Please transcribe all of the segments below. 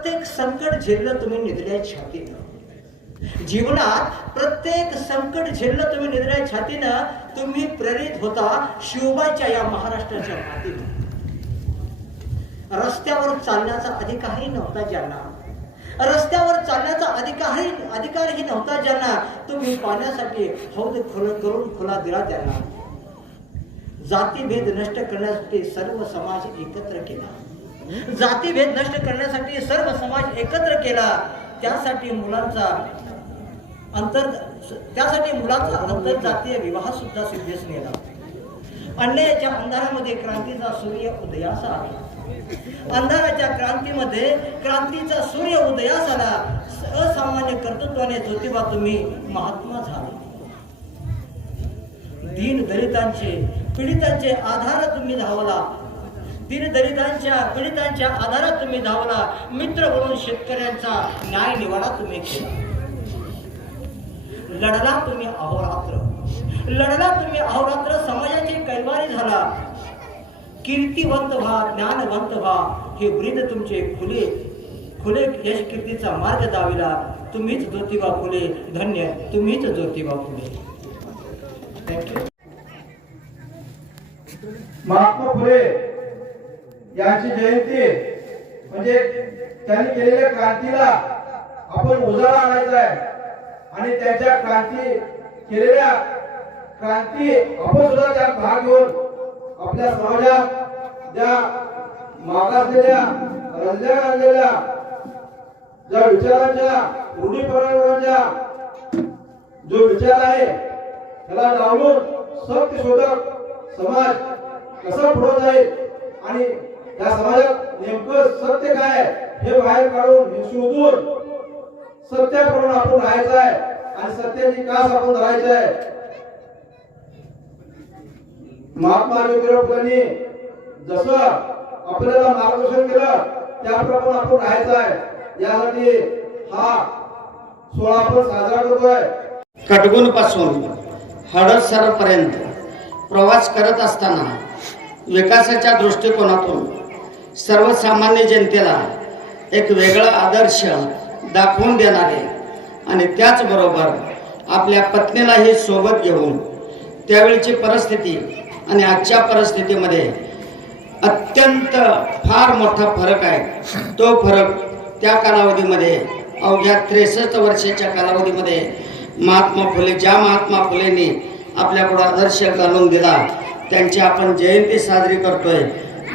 प्रत्येक संकट झेललं तुम्ही निधड्या छातीनं. जीवनात प्रत्येक संकट झेललं तुम्ही निधड्या छातीनं तुम्ही प्रेरित होता शिवबाच्या या महाराष्ट्राच्या मातीनं. रस्त्यावर चालण्याचा अधिकारही नव्हता ज्यांना. रस्त्यावर चालण्याचा अधिकारही अधिकारही नव्हता ज्यांना. तुम्ही पाण्यासाठी हौद खुल करून खुला दिला त्यांना. जातीभेद नष्ट करण्यासाठी सर्व समाज एकत्र केला. जातीभेद नष्ट करण्यासाठी सर्व समाज एकत्र केला. त्यासाठी मुलांचा अंतर त्यासाठी मुलांचा आंतरजातीय विवाह सुद्धा सिद्धेस नेला अन्यायाच्या अंधारामध्ये क्रांतीचा सूर्य उदयास आला. अंधाराच्या क्रांतीमध्ये क्रांतीचा सूर्य उदयास आला. असामान्य कर्तृत्वाने ज्योतिबा तुम्ही महात्मा झाला. दीन दलितांचे पीडितांचे आधार तुम्ही धावला. दीनदलितांच्या पीडितांच्या आधारात तुम्ही धावला. मित्र म्हणून शेतकऱ्यांचा न्याय निवाडा तुम्ही केला. लढला तुम्ही अहोरात्र. लढला तुम्ही अहोरात्र समाजाची कैवारी झाला. कीर्तिवंत व्हा ज्ञानवंत व्हा हे वृद्ध तुमचे खुले खुले यश कीर्तीचा मार्ग दाविला. तुम्हीच ज्योतिबा फुले. धन्य. तुम्हीच ज्योतिबा फुले. Thank you Mahatma Phule. यांची जयंती म्हणजे त्यांनी केलेल्या क्रांतीला आपण उजाळा आणायचा आहे. आणि त्यांच्या क्रांती केलेल्या क्रांती आपण सुद्धा त्यात भाग घेऊन आपल्या समाजात ज्या मागासलेल्या रंजल्या आणलेल्या ज्या विचारांच्या रूढी जो विचार आहे त्याला डावलून सत्य शोधक समाज कसा पुढे जाईल आणि या समाजात नेमकं सत्य काय हे बाहेर काढून हे शोधून सत्याप्रमाणे आपण राहायचं आहे आणि सत्याची कास आपण धरायचं आहे. महात्मा ज्योतिराव जसं आपल्याला मार्गदर्शन केलं त्याप्रमाणे आपण राहायचं आहे. यासाठी हा सोळा आपण साजरा करतोय. कटगुणपासून हडसर पर्यंत प्रवास करत असताना विकासाच्या दृष्टिकोनातून सर्वसामान्य जनतेला एक वेगळा आदर्श दाखवून देणारे आणि त्याचबरोबर आपल्या पत्नीलाही सोबत घेऊन त्यावेळीची परिस्थिती आणि आजच्या परिस्थितीमध्ये अत्यंत फार मोठा फरक आहे. तो फरक त्या कालावधीमध्ये अवघ्या त्रेसष्ट वर्षाच्या कालावधीमध्ये महात्मा फुले ज्या महात्मा फुलेंनी आपल्याकडं आदर्श घालून दिला त्यांची आपण जयंती साजरी करतोय.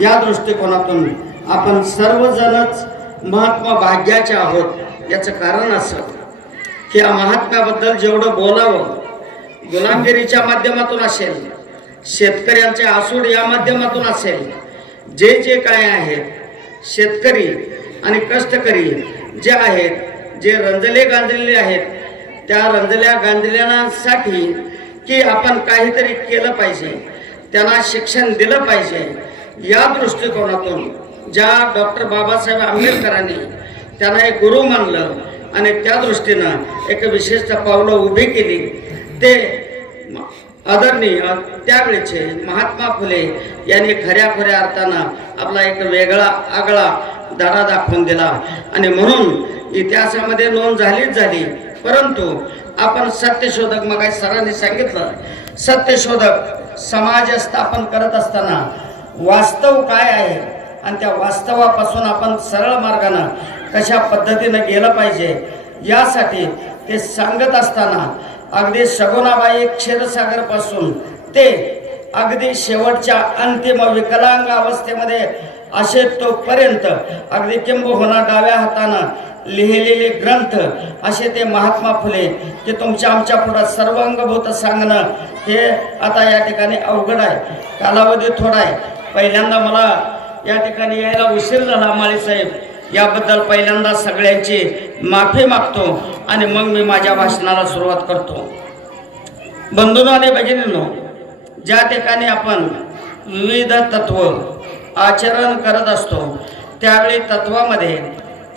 या दृष्टिकोनातून आपण सर्वजणच महात्मा भाग्याचे आहोत याचं कारण असं की या महात्म्याबद्दल जेवढं बोलावं गुलामगिरीच्या माध्यमातून असेल शेतकऱ्यांचे आसूड या माध्यमातून असेल जे जे काय आहेत शेतकरी आणि कष्टकरी जे आहेत जे रंजले गांजलेले आहेत त्या रंजल्या गांजल्यासाठी की आपण काहीतरी केलं पाहिजे त्यांना शिक्षण दिलं पाहिजे या दृष्टिकोनातून ज्या डॉक्टर बाबासाहेब आंबेडकरांनी त्यांना एक गुरु मानलं आणि त्या दृष्टीनं एक विशिष्ट पावलं उभी केली ते आदरणीय त्यावेळेचे महात्मा फुले यांनी खऱ्या खऱ्या अर्थानं आपला एक वेगळा आगळा धडा दाखवून दिला. आणि म्हणून इतिहासामध्ये नोंद झालीच झाली परंतु आपण सत्यशोधक मग सरांनी सांगितलं सत्यशोधक समाज स्थापन करत असताना वास्तव काय आहे? आणि त्या वास्तवापासून आपण सरळ मार्गानं कशा पद्धतीनं गेलं पाहिजे यासाठी ते सांगत असताना अगदी सगुणाबाई क्षीरसागरपासून ते अगदी शेवटच्या अंतिम विकलांग अवस्थेमध्ये असे तोपर्यंत अगदी किंबहुना डाव्या हातानं लिहिलेले ग्रंथ असे ते महात्मा फुले की तुमच्या आमच्या पुढं सर्वांगभूत सांगणं हे आता या ठिकाणी अवघड आहे. कालावधी थोडा आहे. पहिल्यांदा मला या ठिकाणी यायला उशीर झाला माळी साहेब. याबद्दल पहिल्यांदा सगळ्यांची माफी मागतो आणि मग मी माझ्या भाषणाला सुरुवात करतो. बंधुनो आणि भगिनींनो ज्या ठिकाणी आपण विविध तत्व आचरण करत असतो त्यावेळी तत्वामध्ये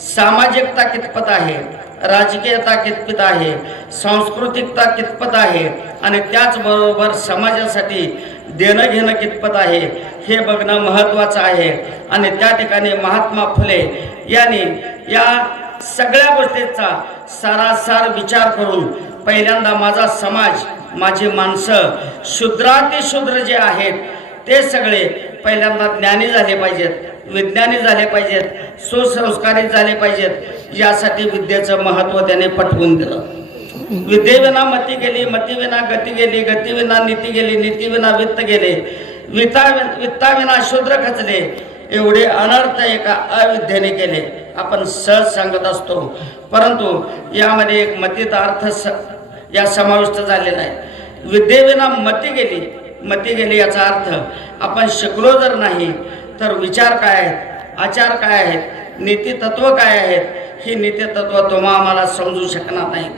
सामाजिकता कितपत आहे राजकीयता कितपत आहे सांस्कृतिकता कितपत आहे आणि त्याचबरोबर समाजासाठी देणं घेणं कितपत आहे हे बघणं महत्त्वाचं आहे. आणि त्या ठिकाणी महात्मा फुले यांनी या सगळ्या गोष्टींचा सारासार विचार करून पहिल्यांदा माझा समाज माझी माणसं शूद्रातिशूद्र जे आहेत ते सगळे पहिल्यांदा ज्ञानी झाले पाहिजेत विज्ञानी झाले पाहिजेत सुसंस्कारित झाले पाहिजेत यासाठी विद्येचं महत्त्व त्याने पटवून दिलं. विद्येविना मती गेली मतीविना गती गेली गतीविना नीती गेली नीतीविना वित्त गेले वित्ता वित्ताविना शूद्र खचले एवढे अनर्थ एका अविद्येने केले. आपण सहज सांगत असतो. परंतु यामध्ये एक मतीचा अर्थ स या समाविष्ट झालेला आहे. विद्येविना मती गेली मती गेली याचा अर्थ आपण शिकलो जर नाही तर विचार काय आहेत? आचार काय आहेत? नीतितत्व काय आहेत? ही नीतितत्व तुम्हा आम्हाला समजू शकणार नाही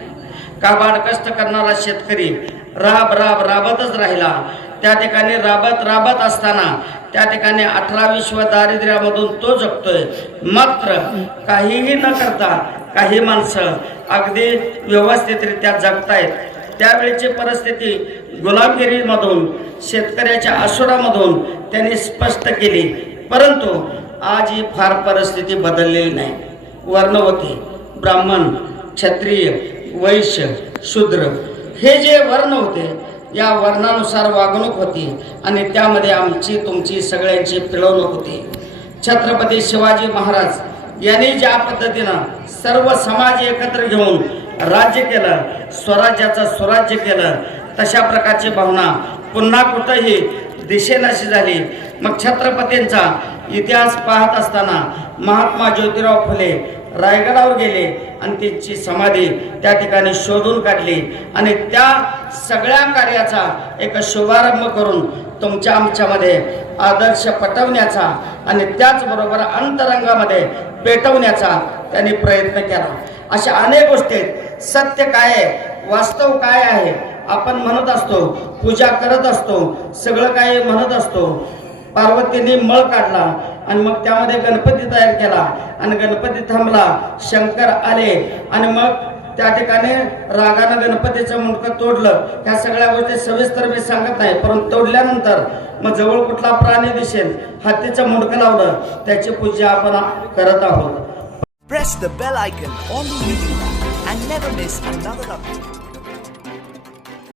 काबाड कष्ट करणारा शेतकरी राब राब राबतच राहिला. त्या ठिकाणी राबत राबत असताना त्या ठिकाणी अठरा विश्व दारिद्र्यामधून तो जगतोय. मात्र काहीही न करता काही माणसं अगदी व्यवस्थितरित्या जगतायत. त्यावेळेची परिस्थिती गुलामगिरीमधून शेतकऱ्याच्या आसुरामधून त्यांनी स्पष्ट केली. परंतु आज ही फार परिस्थिती बदललेली नाही. वर्ण होते ब्राह्मण क्षत्रिय वैश्य शूद्र. हे जे वर्ण होते या वर्णानुसार वागणूक होती आणि त्यामध्ये आमची तुमची सगळ्यांची पिळवणूक होती. छत्रपती शिवाजी महाराज यांनी ज्या पद्धतीनं सर्व समाज एकत्र घेऊन राज्य केलं स्वराज्याचं स्वराज्य केलं तशा प्रकारची भावना पुन्हा कुठंही दिशेनाशी झाली. मग छत्रपतींचा इतिहास पाहत असताना महात्मा ज्योतिराव फुले रायगडावर गेले आणि त्यांची समाधी त्या ठिकाणी शोधून काढली. आणि त्या सगळ्या कार्याचा एक शुभारंभ करून तुमच्या आमच्यामध्ये आदर्श पटवण्याचा आणि त्याचबरोबर अंतरंगामध्ये पेटवण्याचा त्यांनी प्रयत्न केला. अशा अनेक गोष्टीत सत्य काय आहे? वास्तव काय आहे? आपण म्हणत असतो पूजा करत असतो सगळं काही म्हणत असतो. पार्वतीने मळ काढला. आणि मग त्यामध्ये गणपती तयार केला. आणि गणपती थांबला. शंकर आले. आणि मग त्या ठिकाणी रागानं गणपतीचं मुंडकं तोडलं. ह्या सगळ्या गोष्टी सविस्तर मी सांगत नाही परंतु तोडल्यानंतर मग जवळ कुठला प्राणी दिसेल हत्तीचं मुंडकं लावलं. त्याची पूजा आपण करत आहोत. Press the bell icon on the YouTube and never miss another update.